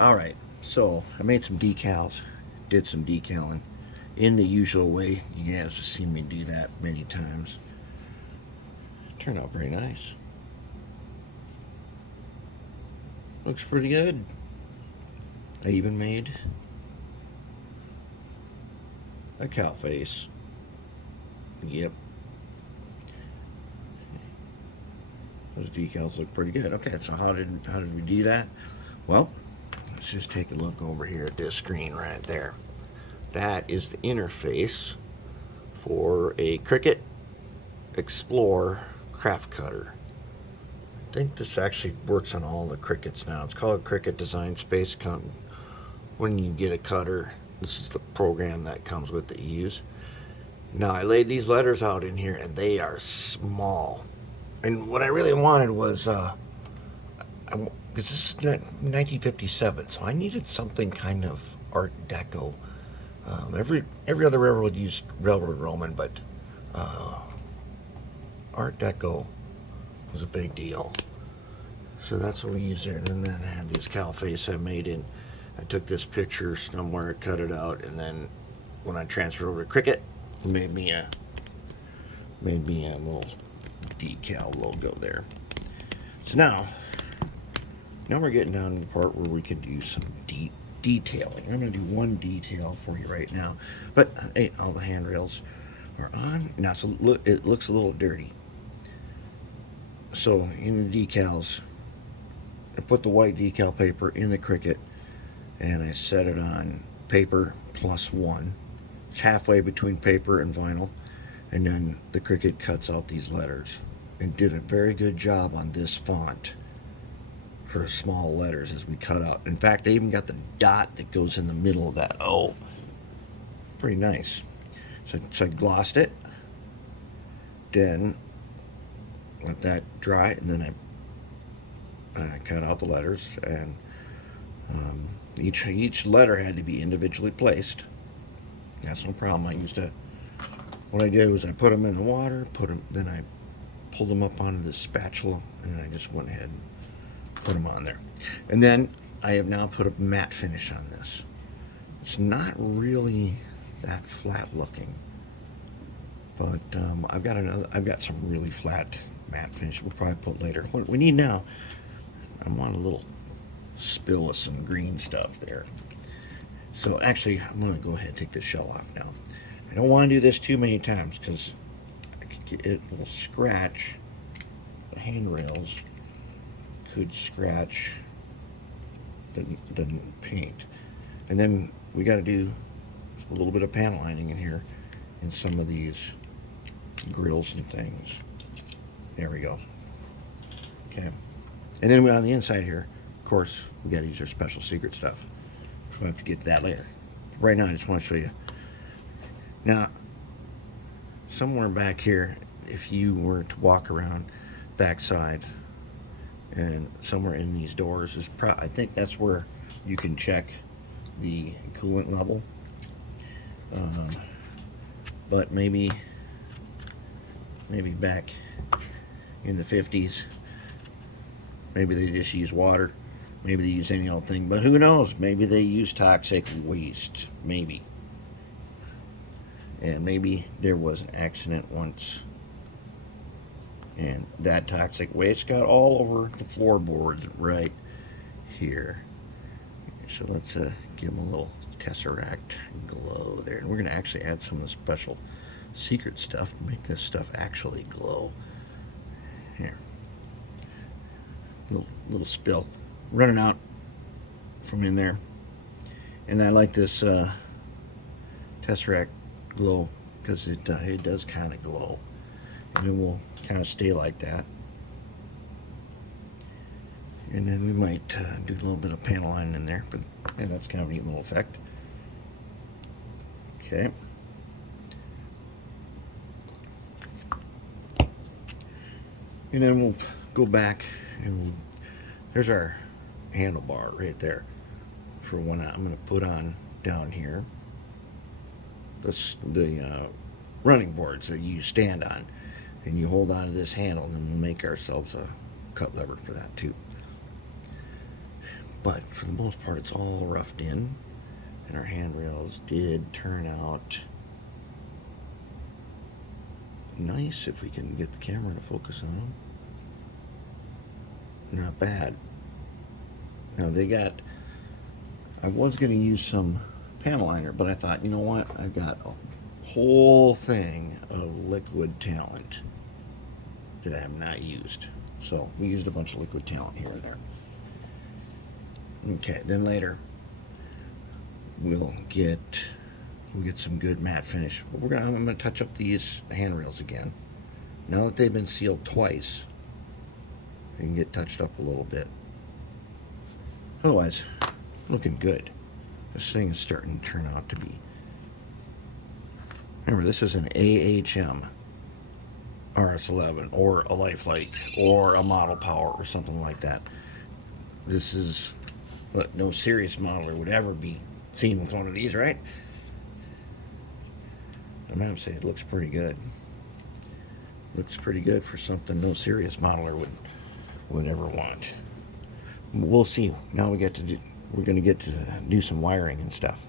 Alright, so I made some decals, did some decaling in the usual way. You guys have seen me do that many times. Turned out very nice. Looks pretty good. I even made a cow face. Yep. Those decals look pretty good. Okay, so how did we do that? Well, let's just take a look over here at this screen right there. That is the interface for a Cricut Explore craft cutter. I think this actually works on all the Cricuts now. It's called Cricut Design Space. When you get a cutter, this is the program that comes with that you use. Now I laid these letters out in here and they are small. And what I really wanted was, because this is 1957, so I needed something kind of Art Deco. Every other railroad used railroad Roman, but Art Deco was a big deal. So that's what we used there. And then I had this cow face I made in. I took this picture somewhere, cut it out, and then when I transferred over to Cricut, it made me a little decal logo there. So now we're getting down to the part where we can do some detailing. I'm going to do one detail for you right now, but hey, all the handrails are on now, so look, it looks a little dirty. So in the decals, I put the white decal paper in the Cricut and I set it on paper +1. It's halfway between paper and vinyl, and then the Cricut cuts out these letters and did a very good job on this font for small letters as we cut out. In fact, I even got the dot that goes in the middle of that. Oh, pretty nice. So I glossed it, then let that dry, and then I cut out the letters, and each letter had to be individually placed. That's no problem. What I did was I put them in the water, then I pulled them up onto the spatula, and then I just went ahead and put them on there. And then I have now put a matte finish on this. It's not really that flat looking, but I've got some really flat matte finish we'll probably put later. What we need now, I want a little spill of some green stuff there. So actually, I'm going to go ahead and take this shell off now. I don't want to do this too many times because it will scratch the handrails, could scratch the paint. And then we got to do a little bit of panel lining in here in some of these grills and things. There we go. Okay. And then on the inside here, of course, we got to use our special secret stuff. We'll have to get to that later. Right now, I just want to show you. Now, somewhere back here, if you were to walk around backside, and somewhere in these doors is I think that's where you can check the coolant level. But maybe back in the 50s, maybe they just use water. Maybe they use any old thing, but who knows? Maybe they use toxic waste. Maybe. And maybe there was an accident once, and that toxic waste got all over the floorboards right here. So let's give them a little Tesseract glow there. And we're going to actually add some of the special secret stuff to make this stuff actually glow. Here. Little spill running out from in there. And I like this Tesseract glow because it does kind of glow, and it will kind of stay like that. And then we might do a little bit of panel line in there, but yeah, that's kind of a neat little effect. Okay. And then we'll go back and there's our handlebar right there for one. I'm going to put on down here the running boards that you stand on, and you hold on to this handle, and we'll make ourselves a cut lever for that too. But for the most part, it's all roughed in, and our handrails did turn out nice if we can get the camera to focus on them. Not bad. Now I was going to use some panel liner, but I thought, you know what? I've got a whole thing of liquid talent that I have not used. So we used a bunch of liquid talent here and there. Okay, then later we'll get some good matte finish. But I'm gonna touch up these handrails again. Now that they've been sealed twice, they can get touched up a little bit. Otherwise, looking good. This thing is starting to turn out to be. Remember, this is an AHM RS11 or a Lifelike or a Model Power or something like that. This is what no serious modeler would ever be seen with one of these, right? I'm gonna say it looks pretty good. Looks pretty good for something no serious modeler would ever want. We'll see. Now we're gonna get to do some wiring and stuff.